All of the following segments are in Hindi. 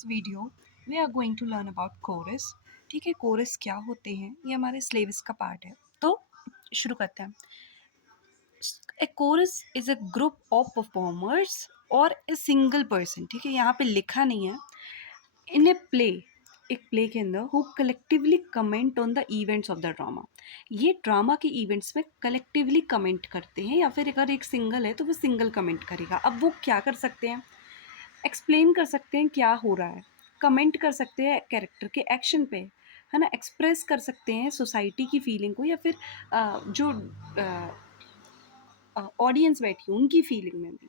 This video we are going to learn about chorus. ठीक है, कोरस क्या होते हैं, ये हमारे सिलेबस का पार्ट है। तो शुरू करते हैं। A chorus is a group of performers और ए सिंगल पर्सन। ठीक है, यहाँ पे लिखा नहीं है। इन ए प्ले, एक प्ले के अंदर who collectively comment on the events of the drama. ये ड्रामा के इवेंट्स में कलेक्टिवली कमेंट करते हैं, या फिर अगर एक सिंगल है तो वो सिंगल कमेंट करेगा। अब वो क्या कर सकते हैं? एक्सप्लेन कर सकते हैं क्या हो रहा है, कमेंट कर सकते हैं कैरेक्टर के एक्शन पे, है ना, एक्सप्रेस कर सकते हैं सोसाइटी की फीलिंग को, या फिर जो ऑडियंस बैठी है उनकी फीलिंग में भी।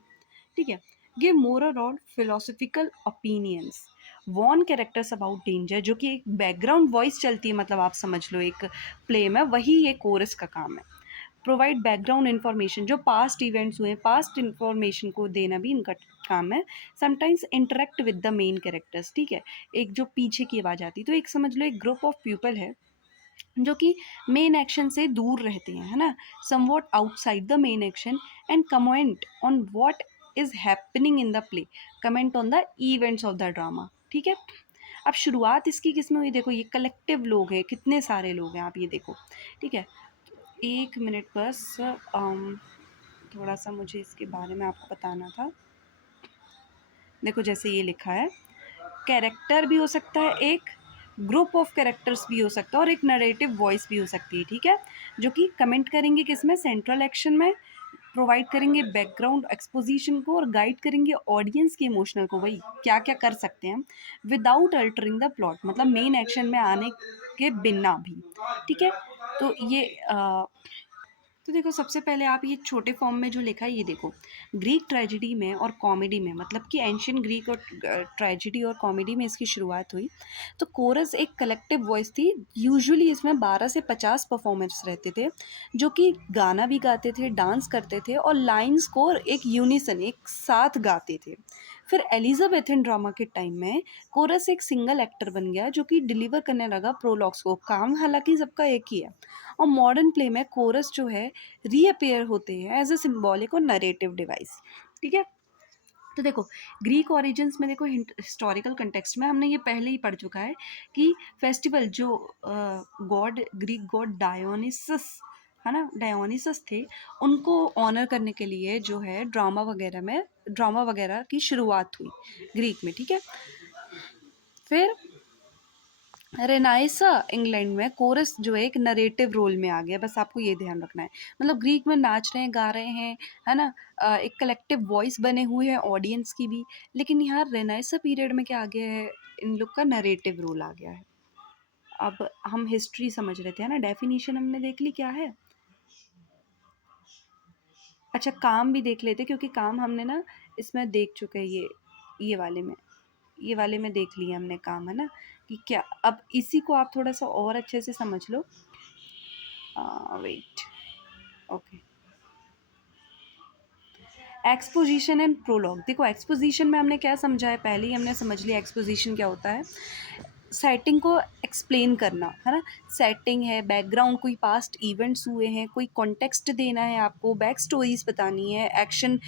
ठीक है, गिव मोरल और philosophical opinions, warn characters about danger, जो कि एक बैकग्राउंड वॉइस चलती है, मतलब आप समझ लो एक प्ले में वही ये कोरस का काम है। प्रोवाइड बैकग्राउंड इन्फॉर्मेशन, जो पास्ट इवेंट्स हुए पास्ट इन्फॉर्मेशन को देना भी इनका काम है। Sometimes interact with the main characters. ठीक है, एक जो पीछे की आवाज़ आती, तो एक समझ लो एक ग्रुप ऑफ पीपल है जो कि मेन एक्शन से दूर रहते हैं, है ना, somewhat outside the main action, and comment on what is happening in the play, comment on the events of the drama. ठीक है, अब शुरुआत इसकी किस में हुई? देखो, ये कलेक्टिव लोग हैं, कितने सारे लोग हैं, आप ये देखो। ठीक है, एक मिनट बस, थोड़ा सा मुझे इसके बारे में आपको बताना था। देखो, जैसे ये लिखा है, कैरेक्टर भी हो सकता है, एक ग्रुप ऑफ कैरेक्टर्स भी हो सकता है, और एक नरेटिव वॉइस भी हो सकती है। ठीक है, जो कि कमेंट करेंगे किस में? सेंट्रल एक्शन में, प्रोवाइड करेंगे बैकग्राउंड एक्सपोजिशन को, और गाइड करेंगे ऑडियंस के इमोशनल को। वही क्या क्या कर सकते हैं विदाउट अल्टरिंग द प्लॉट, मतलब मेन एक्शन में आने के बिना भी। ठीक है, तो ये तो देखो, सबसे पहले आप ये छोटे फॉर्म में जो लिखा है ये देखो। ग्रीक ट्रेजिडी में और कॉमेडी में, मतलब कि एंशियंट ग्रीक और ट्रेजिडी और कॉमेडी में इसकी शुरुआत हुई। तो कोरस एक कलेक्टिव वॉइस थी। यूजुअली इसमें 12 से 50 परफॉर्मर्स रहते थे, जो कि गाना भी गाते थे, डांस करते थे, और लाइंस को एक यूनिसन, एक साथ गाते थे। फिर एलिजाबेथन ड्रामा के टाइम में कोरस एक सिंगल एक्टर बन गया, जो कि डिलीवर करने लगा प्रोलॉग्स को। काम हालांकि सबका एक ही है। और मॉडर्न प्ले में कोरस जो है रीअपेयर होते हैं एज अ सिंबॉलिक और नरेटिव डिवाइस। ठीक है, तो देखो, ग्रीक ओरिजिन्स में देखो, हिस्टोरिकल कंटेक्स्ट में हमने ये पहले ही पढ़ चुका है कि फेस्टिवल जो गॉड, ग्रीक गॉड डायोनिसस, है ना, डायोनिसस थे, उनको ऑनर करने के लिए जो है ड्रामा वगैरह की शुरुआत हुई ग्रीक में। ठीक है, फिर रेनाइसा इंग्लैंड में कोरस जो है एक नरेटिव रोल में आ गया। बस आपको ये ध्यान रखना है, मतलब ग्रीक में नाच रहे हैं, गा रहे हैं, है ना, एक कलेक्टिव वॉइस बने हुए हैं ऑडियंस की भी। लेकिन यहाँ रेनाइसा पीरियड में क्या आ गया है, इन लोग का नरेटिव रोल आ गया है। अब हम हिस्ट्री समझ रहे थे, है ना, डेफिनेशन हमने देख ली क्या है। अच्छा, काम भी देख लेते, क्योंकि काम हमने ना इसमें देख चुके हैं, ये वाले में देख लिया हमने काम, है ना, कि क्या। अब इसी को आप थोड़ा सा और अच्छे से समझ लो। Wait, okay. Exposition and prologue. देखो, एक्सपोजिशन में हमने क्या समझा है, पहले ही हमने समझ लिया एक्सपोजिशन क्या होता है। सेटिंग को एक्सप्लेन करना, है ना, सेटिंग है, बैकग्राउंड, कोई पास्ट इवेंट्स हुए हैं, कोई कॉन्टेक्स्ट देना है आपको, बैक स्टोरीज बतानी है, एक्शन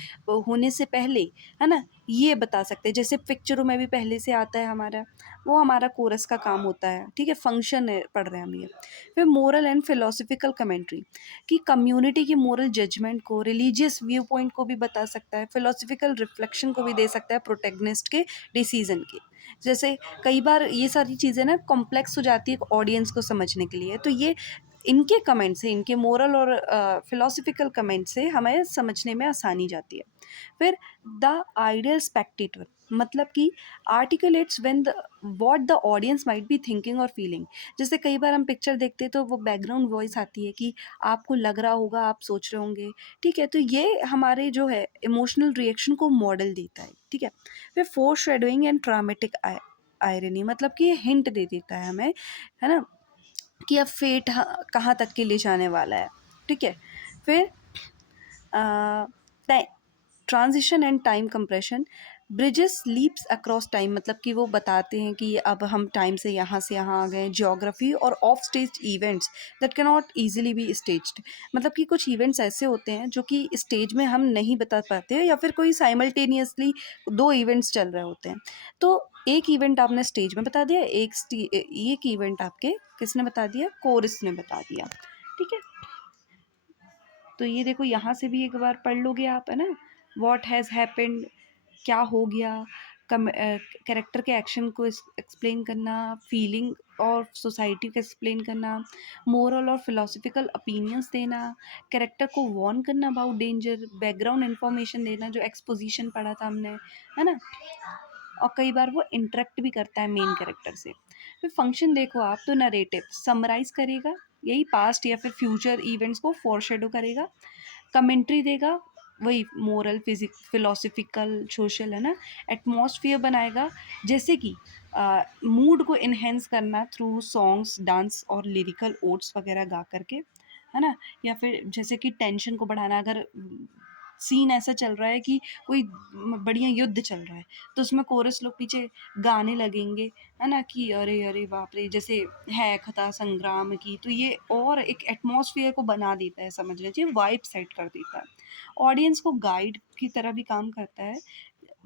होने से पहले, है ना, ये बता सकते हैं। जैसे पिक्चरों में भी पहले से आता है हमारा, वो हमारा कोरस का काम होता है। ठीक है, फंक्शन है, पढ़ रहे हैं हम ये। फिर मोरल एंड फिलोसफिकल कमेंट्री, कि कम्युनिटी की मोरल जजमेंट को, रिलीजियस व्यू पॉइंट को भी बता सकता है, फिलोसफिकल रिफ्लेक्शन को भी दे सकता है प्रोटेगनिस्ट के डिसीजन के। जैसे कई बार ये सारी चीज़ें ना कॉम्प्लेक्स हो जाती है ऑडियंस को समझने के लिए, तो ये इनके कमेंट से, इनके मोरल और फिलोसफिकल कमेंट से हमें समझने में आसानी जाती है। फिर द आइडियल स्पेक्टेटर, मतलब कि articulates when the what the audience might be thinking और फीलिंग। जैसे कई बार हम पिक्चर देखते हैं तो वो बैकग्राउंड वॉइस आती है कि आपको लग रहा होगा, आप सोच रहे होंगे। ठीक है, तो ये हमारे जो है इमोशनल रिएक्शन को मॉडल देता है। ठीक है, फिर four shadowing and dramatic irony, मतलब कि ये हिंट दे देता है हमें, है ना, कि अब फेट कहाँ तक के ले जाने वाला है। ठीक है, फिर transition and time compression, bridges leaps across time, मतलब कि वो बताते हैं कि अब हम टाइम से यहाँ आ गए। ज्योग्राफी और of stage events that can not easily B staged, मतलब कि कुछ इवेंट्स ऐसे होते हैं जो कि स्टेज में हम नहीं बता पाते हैं, या फिर कोई साइमल्टेनियसली दो इवेंट्स चल रहे होते हैं। तो एक इवेंट आपने स्टेज में बता दिया, एक इवेंट आपके किसने बता दिया, कोरस ने बता दिया। ठीक है, तो ये देखो यहाँ से भी एक बार पढ़ लोगे आप, है ना। वॉट हैज़ हैपेंड, क्या हो गया। कैरेक्टर के एक्शन को एक्सप्लेन करना, फीलिंग और सोसाइटी को एक्सप्लेन करना, मोरल और फिलोसफिकल ओपिनियंस देना, कैरेक्टर को वार्न करना अबाउट डेंजर, बैकग्राउंड इन्फॉर्मेशन देना, जो एक्सपोजिशन पढ़ा था हमने, है ना। और कई बार वो इंटरेक्ट भी करता है मेन कैरेक्टर से। फिर फंक्शन देखो आप, तो नरेटिव समराइज करेगा, यही पास्ट या फिर फ्यूचर इवेंट्स को फोरशेडो करेगा। कमेंट्री देगा, वही मोरल, फिजिक, फिलोसफिकल, सोशल, है ना। एटमॉस्फेयर बनाएगा, जैसे कि मूड को इन्हेंस करना थ्रू सॉन्ग्स, डांस और लिरिकल ओट्स वगैरह गा करके, है ना। या फिर जैसे कि टेंशन को बढ़ाना, अगर सीन ऐसा चल रहा है कि कोई बढ़िया युद्ध चल रहा है, तो उसमें कोरस लोग पीछे गाने लगेंगे, है ना, कि अरे अरे बाप रे, जैसे है कथा संग्राम की, तो ये और एक एटमॉस्फेयर को बना देता है, समझ लीजिए वाइब सेट कर देता है। ऑडियंस को गाइड की तरह भी काम करता है,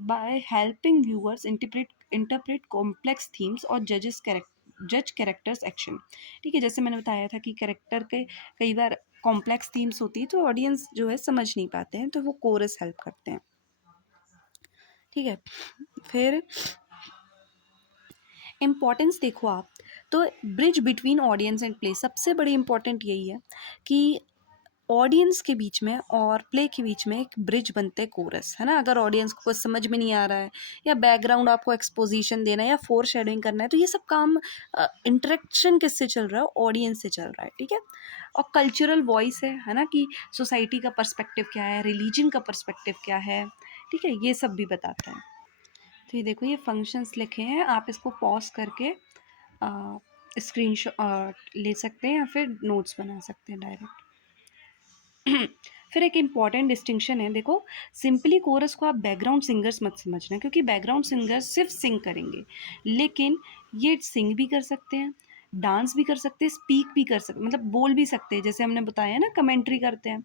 by helping viewers interpret complex themes और जज कैरेक्टर्स एक्शन। ठीक है, जैसे मैंने बताया था कि कैरेक्टर के कई बार कॉम्प्लेक्स थीम्स होती है, तो ऑडियंस जो है समझ नहीं पाते हैं, तो वो कोरस हेल्प करते हैं। ठीक है, फिर इम्पॉर्टेंस देखो आप, तो bridge between audience and play, सबसे बड़ी इम्पॉर्टेंट यही है कि ऑडियंस के बीच में और प्ले के बीच में एक ब्रिज बनते हैं कोरस, है ना। अगर ऑडियंस को कुछ समझ में नहीं आ रहा है, या बैकग्राउंड आपको एक्सपोजिशन देना है, या फोर शेडोइंग करना है, तो ये सब काम इंटरेक्शन किससे चल रहा है, ऑडियंस से चल रहा है। ठीक है, और कल्चरल वॉइस है ना, कि सोसाइटी का पर्सपेक्टिव क्या है, रिलीजन का पर्सपेक्टिव क्या है। ठीक है, ये सब भी बताता है। तो ये देखो, ये फंक्शंस लिखे हैं, आप इसको पॉज करके स्क्रीनशॉट ले सकते हैं, या फिर नोट्स बना सकते हैं डायरेक्ट। फिर एक इम्पॉर्टेंट डिस्टिंक्शन है, देखो, सिंपली कोरस को आप बैकग्राउंड सिंगर्स मत समझना, क्योंकि बैकग्राउंड सिंगर्स सिर्फ सिंग करेंगे, लेकिन ये सिंग भी कर सकते हैं, डांस भी कर सकते हैं, स्पीक भी कर सकते, मतलब बोल भी सकते हैं, जैसे हमने बताया ना, कमेंट्री करते हैं,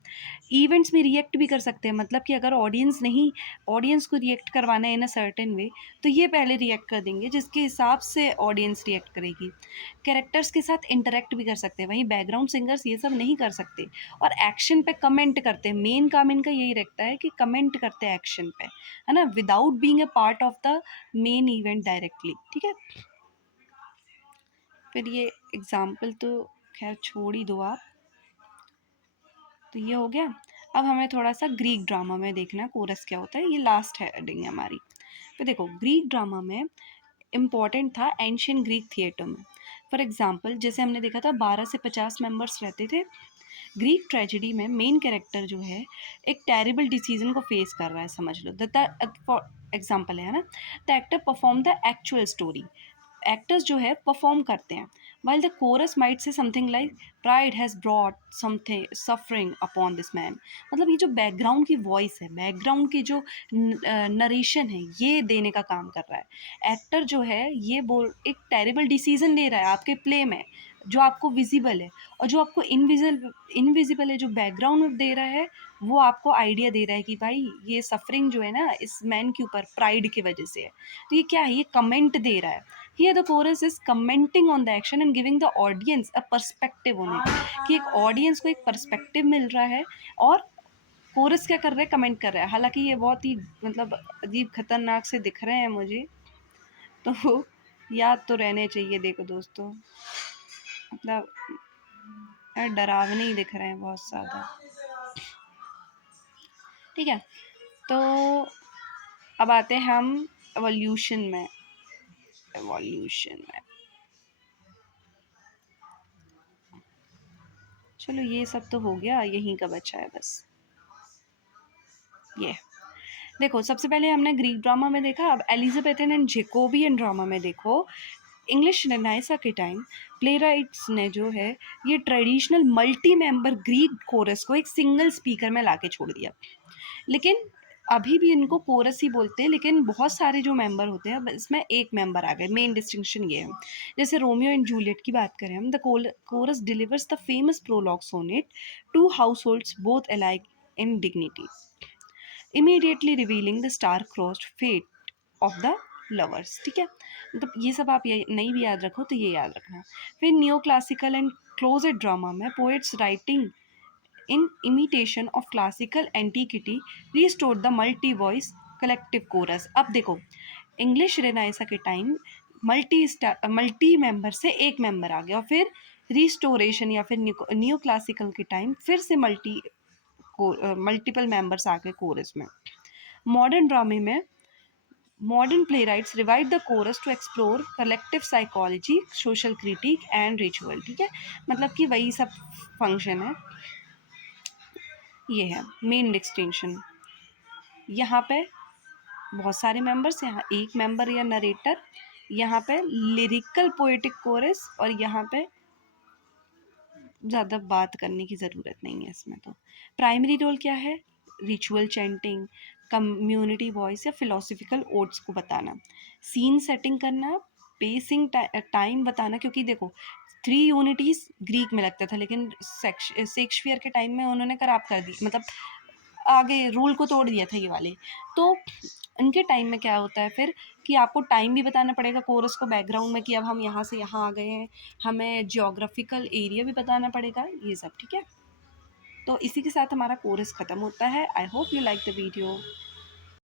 इवेंट्स में रिएक्ट भी कर सकते हैं, मतलब कि अगर ऑडियंस को रिएक्ट करवाना है इन अ सर्टेन वे, तो ये पहले रिएक्ट कर देंगे, जिसके हिसाब से ऑडियंस रिएक्ट करेगी। कैरेक्टर्स के साथ इंटरेक्ट भी कर सकते हैं, वहीं बैकग्राउंड सिंगर्स ये सब नहीं कर सकते। और एक्शन पे कमेंट करते हैं, मेन काम इनका यही रहता है कि कमेंट करते हैं एक्शन पे, है ना, without being a part of the main event directly. ठीक है, फिर ये एग्जाम्पल तो खैर छोड़ ही दो आप, तो ये हो गया। अब हमें थोड़ा सा ग्रीक ड्रामा में देखना है कोरस क्या होता है, ये लास्ट हेडिंग है हमारी। तो देखो, ग्रीक ड्रामा में इम्पॉर्टेंट था एंशियन ग्रीक थिएटर में। फॉर एग्जाम्पल, जैसे हमने देखा था 12 से 50 मेंबर्स रहते थे। ग्रीक ट्रेजेडी में मेन कैरेक्टर जो है एक टेरिबल डिसीजन को फेस कर रहा है, समझ लो। फॉर एग्जाम्पल है ना, the actor perform the actual story, actors जो है परफॉर्म करते हैं, while the coarse might say something like pride has brought something suffering upon this man. मतलब ये जो बैकग्राउंड की वॉइस है, बैकग्राउंड की जो नरेशन है, ये देने का काम कर रहा है। एक्टर जो है ये बोल एक टेरिबल डिसीजन ले रहा है आपके प्ले में, जो आपको विजिबल है, और जो आपको इनविजिबल है, जो बैकग्राउंड में दे रहा है, वो आपको आइडिया दे रहा है कि भाई ये सफरिंग जो है ना इस मैन के ऊपर प्राइड की वजह से है। तो ये क्या है, ये कमेंट दे रहा है। Here the chorus is commenting on the action and giving the audience a perspective on it, कि एक ऑडियंस को एक पर्सपेक्टिव मिल रहा है, और कोरस क्या कर रहा है, कमेंट कर रहा है। हालांकि ये बहुत ही मतलब अजीब खतरनाक से दिख रहे हैं मुझे, तो याद तो रहने चाहिए। देखो दोस्तों, मतलब डरावने ही दिख रहे हैं बहुत ज़्यादा। ठीक है, तो अब आते हैं हम एवोल्यूशन में। चलो, ये सब तो हो गया, यहीं का बचा है बस ये। देखो, सबसे पहले हमने ग्रीक ड्रामा में देखा, अब एलिजाबेथन एंड जेकोबियन ड्रामा में देखो। इंग्लिश रेनेसा के टाइम प्ले राइट्स ने जो है ये traditional multi member Greek chorus को एक सिंगल स्पीकर में लाके छोड़ दिया। लेकिन अभी भी इनको कोरस ही बोलते हैं, लेकिन बहुत सारे जो मेंबर होते हैं, अब इसमें एक मेंबर आ गए। मेन डिस्टिंक्शन ये है। जैसे रोमियो एंड जूलियट की बात करें हम, the chorus delivers the famous prologue sonnet two households both alike in dignity, immediately revealing the star crossed fate of the lovers. ठीक है, मतलब ये सब आप ये नहीं भी याद रखो तो ये याद रखना। फिर neo classical and closed drama में poets writing in imitation of classical antiquity restored the multi voice collective chorus। अब देखो, इंग्लिश रेनाइसा के टाइम मल्टी मेंबर से एक मेंबर आ गया, और फिर रिस्टोरेशन या फिर न्यू क्लासिकल के टाइम फिर से मल्टीपल मेंबर्स आ गए कोरस में। मॉडर्न ड्रामे में modern playwrights revive the chorus to explore collective psychology, social critique and ritual. ठीक है, मतलब कि वही सब फंक्शन है। ये है मेन डिस्टिंक्शन। यहाँ पे बहुत सारे मेंबर्स, यहाँ एक मेंबर या नरेटर, यहाँ पे लिरिकल पोएटिक कोरस, और यहाँ पे ज़्यादा बात करने की ज़रूरत नहीं है इसमें। तो प्राइमरी रोल क्या है? रिचुअल चैंटिंग, कम्युनिटी वॉइस या फिलोसफिकल ओट्स को बताना, सीन सेटिंग करना, पेसिंग टाइम बताना। क्योंकि देखो, थ्री यूनिटीज ग्रीक में लगता था, लेकिन शेक्सपियर के टाइम में उन्होंने खराब कर दी, मतलब आगे रूल को तोड़ दिया था ये वाले। तो इनके टाइम में क्या होता है फिर, कि आपको टाइम भी बताना पड़ेगा कोरस को बैकग्राउंड में, कि अब हम यहाँ से यहाँ आ गए हैं, हमें जियोग्राफिकल एरिया भी बताना पड़ेगा, ये सब। ठीक है, तो इसी के साथ हमारा कोरस ख़त्म होता है। I hope you like the video.